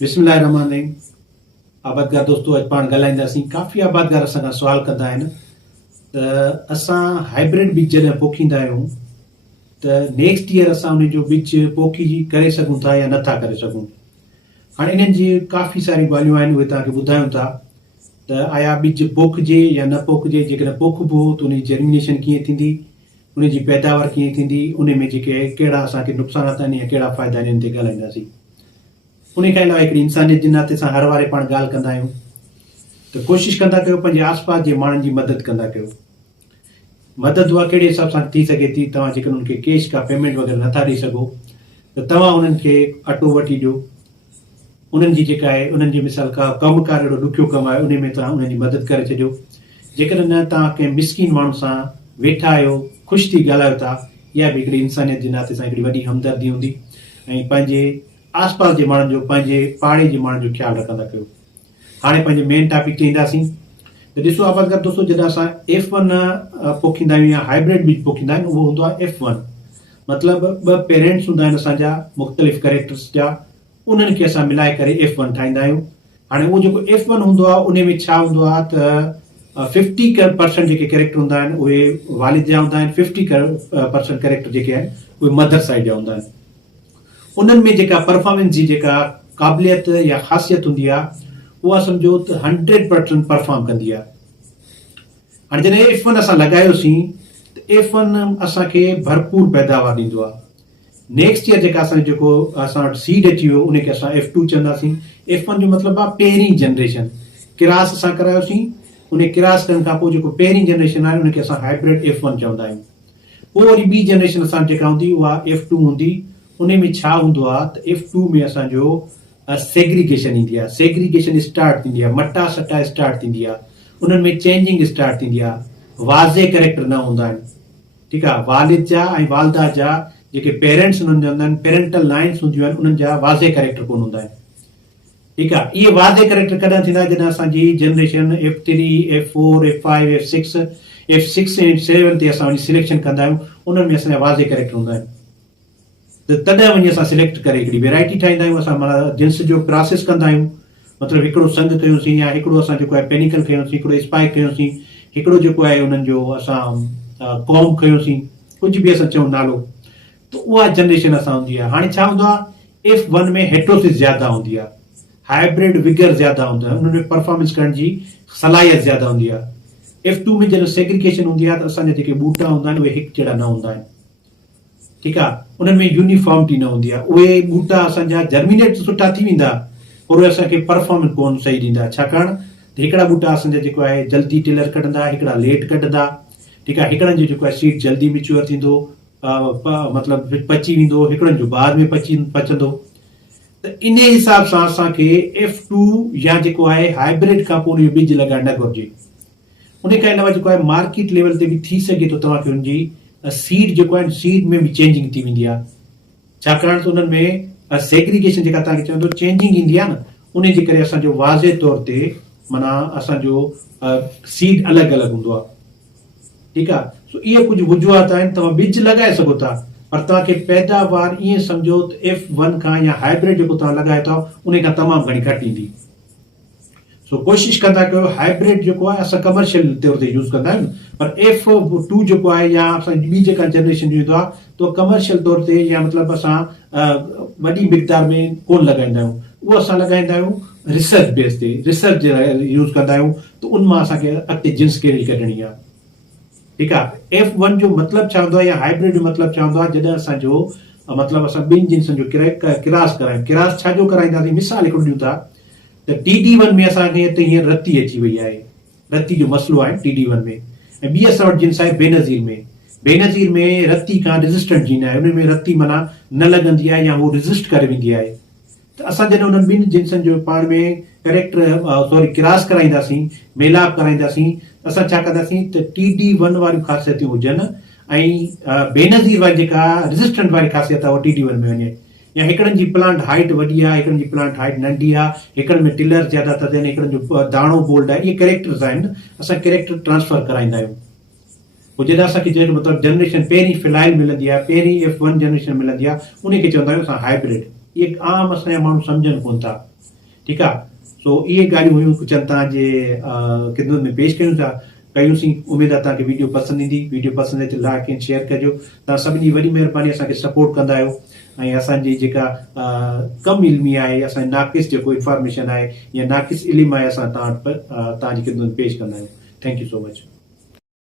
बिस्मिल्लाहिर्रहमानिर्रहीम। आबादगार दोस्तों, अॼु पाण ॻाल्हाईंदासीं। काफ़ी आबादगार असां खां सुवाल कंदा आहिनि त असां हाइब्रिड बीज जॾहिं पोखींदा आहियूं त नेक्स्ट ईयर असां उन जो बीज पोखी करे सघूं था या नथा करे सघूं। हाणे इन्हनि जी काफ़ी सारी ॻाल्हियूं आहिनि, उहे तव्हांखे ॿुधायूं था त आया बीज पोखिजे या न पोखिजे। जेकॾहिं पोखिबो त उन जी जर्मिनेशन कीअं थींदी, उन जी पैदावार कीअं थींदी, उन में जेके कहिड़ा असांखे नुक़सानात आहिनि या कहिड़ा फ़ाइदा आहिनि, इन ते ॻाल्हाईंदासीं। उन खां अलावा हिकिड़ी इंसानियत जे नाते सां हर वारे पाण ॻाल्हि कंदा आहियूं त कोशिशि कंदा कयो पंहिंजे आस पास जे माण्हुनि जी मदद कंदा कयो। मदद उहा कहिड़े हिसाब सां थी सघे थी। तव्हां जेकॾहिं उन्हनि खे कैश का पेमेंट वग़ैरह नथा ॾेई सघो त तव्हां उन्हनि खे अटो वठी ॾियो। उन्हनि जी जेका आहे, उन्हनि जी मिसाल का कमुकारु अहिड़ो ॾुखियो कमु आहे, उन में तव्हां उन्हनि जी मदद करे छॾियो। जेकॾहिं न तव्हां कंहिं मिसकिन माण्हू सां वेठा आहियो, ख़ुशि थी ॻाल्हायो था, इहा बि हिकिड़ी इंसानियत जे नाते सां हिकिड़ी वॾी हमदर्दी हूंदी। ऐं पंहिंजे आस पास जे माण्हुनि जो, पंहिंजे पाड़े जे माण्हुनि जो ख़्यालु रखंदा कयो। हाणे पंहिंजे मेन टॉपिक ते ईंदासीं त ॾिसो आबादगार दोस्तों, जॾहिं असां F1 पोखींदा आहियूं या हाइब्रिड बीज पोखींदा आहियूं, उहो हूंदो आहे F1। मतिलबु ॿ पेरेंट्स हूंदा आहिनि असांजा मुख़्तलिफ़ कैरेक्टर्स जा, उन्हनि खे असां मिलाए करे F1 ठाहींदा आहियूं। हाणे उहो जेको F1 हूंदो आहे, उन में छा हूंदो आहे त 50% जेके कैरेक्टर हूंदा आहिनि उहे वालिद जा हूंदा आहिनि, 50% कैरेक्टर जेके आहिनि उहे मदर साइड जा हूंदा आहिनि। उन्हनि में जेका परफॉर्मेंस जी जेका क़ाबिलियत या ख़ासियत हूंदी आहे, उहा सम्झो त 100% परफॉर्म कंदी आहे। हाणे जॾहिं F1 असां लॻायोसीं त F1 असांखे भरपूर पैदावार ॾींदो आहे। नेक्स्ट ईयर जेका असांजो जेको असां वटि सीड अची वियो, उनखे असां F2 चवंदासीं। F1 जो मतिलबु आहे पहिरीं जनरेशन। किरास असां करायोसीं, उन किरास करण खां पोइ जेको पहिरीं जनरेशन आहे, उनखे असां हाइब्रिड F1 चवंदा आहियूं। पोइ वरी ॿी जनरेशन असां जेका हूंदी उहा F2 हूंदी। उन में छा हूंदो आहे त F2 में असांजो सेग्रीगेशन ईंदी आहे, सेग्रीगेशन स्टार्ट थींदी आहे, मटा सटा स्टार्ट थींदी आहे, उन्हनि में चेंजिंग स्टार्ट थींदी आहे। वाज़े कैरेक्टर न हूंदा आहिनि, ठीकु आहे। वालिद जा ऐं वालदा जा जेके पेरेंट्स उन्हनि जा हूंदा आहिनि, पेरेंटल लाइन्स हूंदियूं आहिनि, उन्हनि जा वाज़े कैरेक्टर कोन हूंदा आहिनि, ठीकु आहे। इहे वाज़े कैरेक्टर कॾहिं थींदा जॾहिं असांजी generation F3, F4, F5, F6 ऐं 7 ते असां वञी सिलेक्शन कंदा आहियूं। उन्हनि में असांजा वाज़े कैरेक्टर हूंदा आहिनि, त तॾहिं वञी असां सिलेक्ट करे हिकिड़ी वैरायटी ठाहींदा आहियूं। असां माना जिन्स जो प्रोसेस कंदा आहियूं, मतिलबु हिकिड़ो संग कयोसीं या हिकिड़ो असां जेको आहे पेनिकल कयोसीं, हिकिड़ो स्पाइक कयोसीं, हिकिड़ो जेको आहे उन्हनि जो असां कॉम कयोसीं, कुझु बि असां चऊं नालो, त उहा जनरेशन असां हूंदी आहे। हाणे छा हूंदो आहे, F1 में हेट्रोसिस ज़्यादा हूंदी आहे, हाइब्रिड विगर ज़्यादा हूंदो आहे, उन्हनि में परफॉर्मेंस करण जी सलाहियत ज़्यादा हूंदी आहे। F2 में जॾहिं सेग्रीगेशन हूंदी आहे त असांजा जेके ॿूटा हूंदा आहिनि उहे हिकु जहिड़ा न हूंदा आहिनि, ठीकु आहे। उन्हनि में यूनिफॉर्मिटी न हूंदी आहे। उहे ॿूटा असांजा जर्मिनेट सुठा थी वेंदा, पर उहे असांखे परफॉर्मेंस कोन सही ॾींदा। छाकाणि त हिकिड़ा ॿूटा असांजा जेको आहे जल्दी टिलर कढंदा, हिकिड़ा लेट कढंदा, ठीकु आहे। हिकिड़नि जो जेको आहे सीड जल्दी मिच्योर थींदो, मतिलबु पची वेंदो, हिकिड़नि जो बाद में पचंदो। त इन हिसाब सां असांखे F2 या जेको आहे हाइब्रिड खां पोइ इहो बीज लॻाइणु न घुरिजे। उन खां अलावा जेको आहे मार्केट लेवल ते बि थी सघे थो तव्हांखे हुनजी सीड जेको आहे सीड में बि चेंजिंग थी वेंदी आहे, छाकाणि त उन्हनि में सेग्रीगेशन जेका तव्हांखे चवंदो चेंजिंग ईंदी आहे न, उन जे करे असांजो वाज़े तौर ते माना असांजो सीड अलॻि अलॻि हूंदो आहे, ठीकु आहे। सो इहे कुझु वजूहात आहिनि। तव्हां बीज लॻाए सघो था, पर तव्हांखे पैदावार ईअं सम्झो त F1 खां या हाइब्रिड जेको तव्हां लॻायो था उन खां तमामु घणी घटि ईंदी। सो कोशिशि कंदा कयो। हाइब्रिड जेको आहे असां कमर्शियल तौर ते यूज़ कंदा आहियूं, पर F2 जेको आहे या असांजी ॿी जेका जनरेशन ईंदो आहे त कमर्शियल तौर ते या मतिलबु असां वॾी मिक़दार में कोन लॻाईंदा आहियूं। उहो असां लॻाईंदा आहियूं रिसर्च बेस ते, रिसर्च जे लाइ यूज़ कंदा आहियूं, त उन मां असांखे अॻिते जिन्स कहिड़ी कढणी आहे, ठीकु आहे। F1 जो मतिलबु छा हूंदो आहे या हाइब्रिड जो मतिलबु छा हूंदो आहे, जॾहिं असांजो मतिलबु असां ॿिनि जिन्सनि जो किरास करायूं। किरास छाजो कराईंदासीं, मिसाल हिकिड़ो ॾियूं था त TD1 में असांखे त हींअर रती अची वई आहे, रती जो मसइलो आहे TD1 में। ऐं ॿी असां वटि जिन्स आहे बेनज़ीर में। बेनज़ीर में रती खां रेज़िस्टेंट जीन आहे, उन में रती माना न लॻंदी आहे या उहो रेज़िस्ट करे वेंदी आहे। त असां जॾहिं उन्हनि ॿिनि जिन्सनि जो पाण में किरास कराईंदासीं, मेलाप कराईंदासीं, असां छा कंदासीं त TD1 वारियूं ख़ासियतूं हुजनि ऐं बेनज़ीर वारी जेका रेज़िस्टेंट वारी ख़ासियत आहे उहा TD1 में वञे। या हिकिड़नि जी प्लांट हाइट वॾी आहे, हिकिड़नि जी प्लांट हाइट नंढी आहे, हिकिड़नि में टिलर ज़्यादा था थियनि, हिकिड़नि जो दाणो बोल्ड आहे। इहे कैरेक्टर्स आहिनि, असां कैरेक्टर ट्रांसफर कराईंदा आहियूं। पोइ जॾहिं असांखे जेको मतिलबु जनरेशन पहिरीं फिलहाल मिलंदी आहे, पहिरीं F1 जनरेशन मिलंदी आहे, उनखे चवंदा आहियूं असां हाइब्रिड। इहे आम असांजा माण्हू सम्झनि कोन था। ठीकु आहे। सो इहे ॻाल्हियूं हुयूं कुझु तव्हांजे ख़िदमत में पेश कयूंसीं। उमेद आहे तव्हांखे वीडियो पसंदि ईंदी। वीडियो पसंदि अचे लाइक ऐं शेयर कजो। तव्हां सभिनी जी वॾी महिरबानी, असांखे सपोर्ट कंदा आहियो ऐं असांजी जेका कम इल्मी आहे, असांजी नाक़िस जेको इंफॉर्मेशन आहे या नाक़िस इल्मु आहे, असां तव्हांजी ख़िदमत में पेश कंदा आहियूं। Thank you so much.